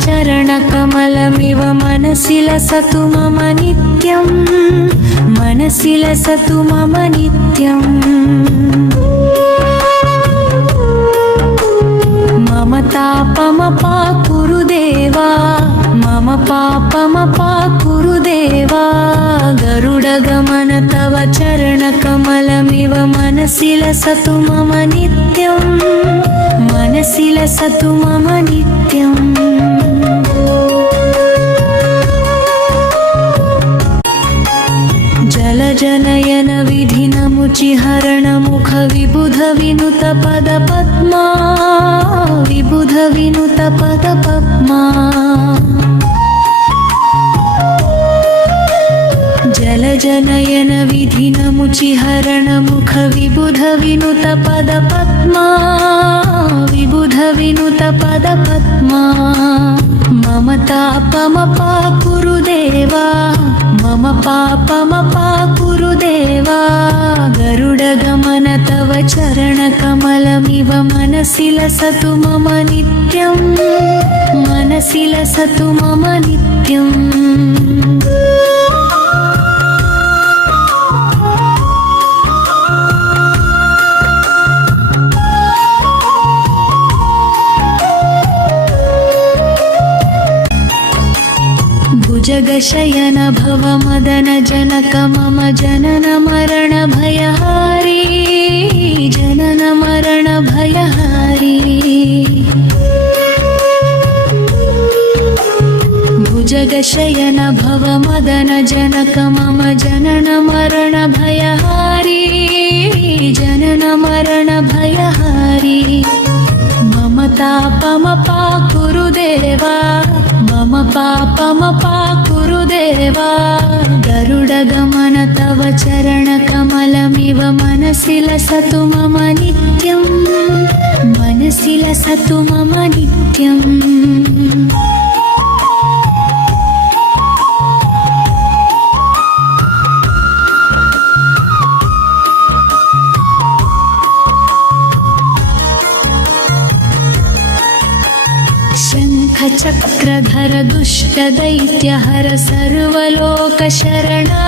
चरणकमलमिव मनसि लसतु मम नित्यं मनसि लसतु मम नित्यम् मम तापमपाकुरु देवा मम पापमपाकुरु देवा गरुडगमन तव चरणकमलमिव मनसि लसतु मम नित्यं मनसि लसतु मम नित्यम् जलजनयन विधिनमुचिहरण मुख विबुध विनुत पद पद्मा विबुध विनुत पद पद्मा जलजनयन विधिनमुचिहरण मुख विबुध विनुत पद पद्मा विबुध विनुत पद पद्मा मम तापमपाकुरु देवा मम पापमपाकुरु देवा गरुडगमन तव चरणकमलमिव मनसि लसतु मम नित्यं मनसि लसतु मम नित्यम् जगशयन भव मदन जनक मम जनन मरण भयहारी जनन मरण भयहारी भुजगशयन भव मदन जनक मम जनन मरण भयहारी जनन मरण भयहारी मम तापमपाकुरु देवा मम पापमपाकुरु देवा गरुडगमन तव चरणकमलमिव मनसि लसतु मम नित्यं मनसि लसतु मम नित्यम् चक्रधर दुष्ट दैत्यहर सर्वलोकशरणा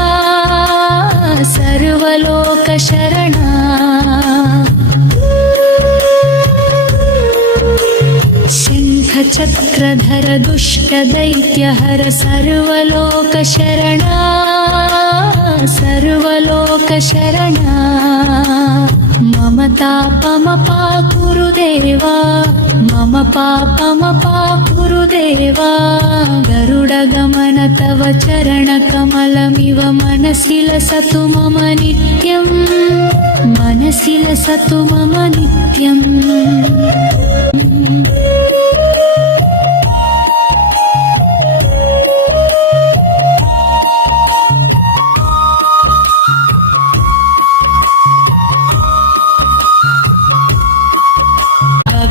सर्वलोकशरणा शङ्ख चक्रधर दुष्ट दैत्यहर सर्वलोकशरणा सर्वलोकशरणा मम तापमपाकुरु देवा मम पापमपाकुरु देवा गरुडगमन तव चरणकमलमिव मनसि लसतु मम नित्यं मनसि लसतु मम नित्यम्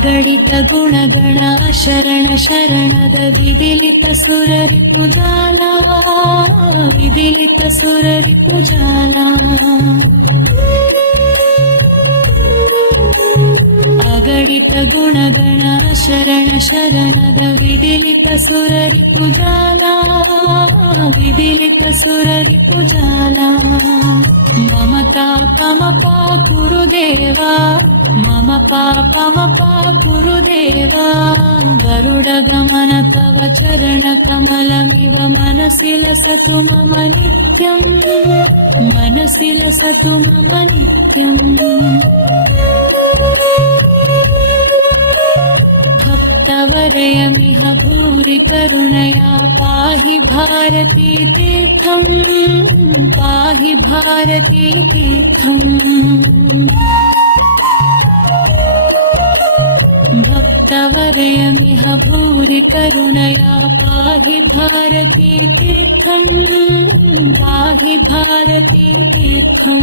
गणित गुणगण शरण शरणद विदिलित सुररिपुजाला विदिलित सुररिपुजाला अगणित गुणगण शरण शरणद विदिलित सुररिपुजाला विदिलित सुररिपुजाला मम तापमपाकुरु देवा मम पापमपाकुरु देवा गरुडगमन तव चरणकमलमिव मनसि लसतु मम नित्यं मनसि लसतु मम नित्यम् भक्तवरयमिह भूरि करुणया पाहि भारती तीर्थं पाहि भारती तीर्थम् भक्तवरयमिह भूरि करुणया पाहि भारती तीर्थं पाहि भारती तीर्थं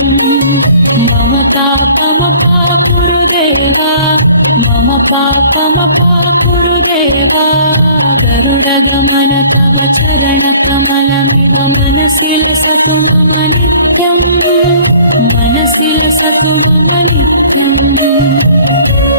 मम तापमपाकुरु देवा मम पापमपाकुरु देवा गरुडगमन तव चरणकमलमिव मनसि लसतु मम नित्यं मनसि लसतु मम नित्यम्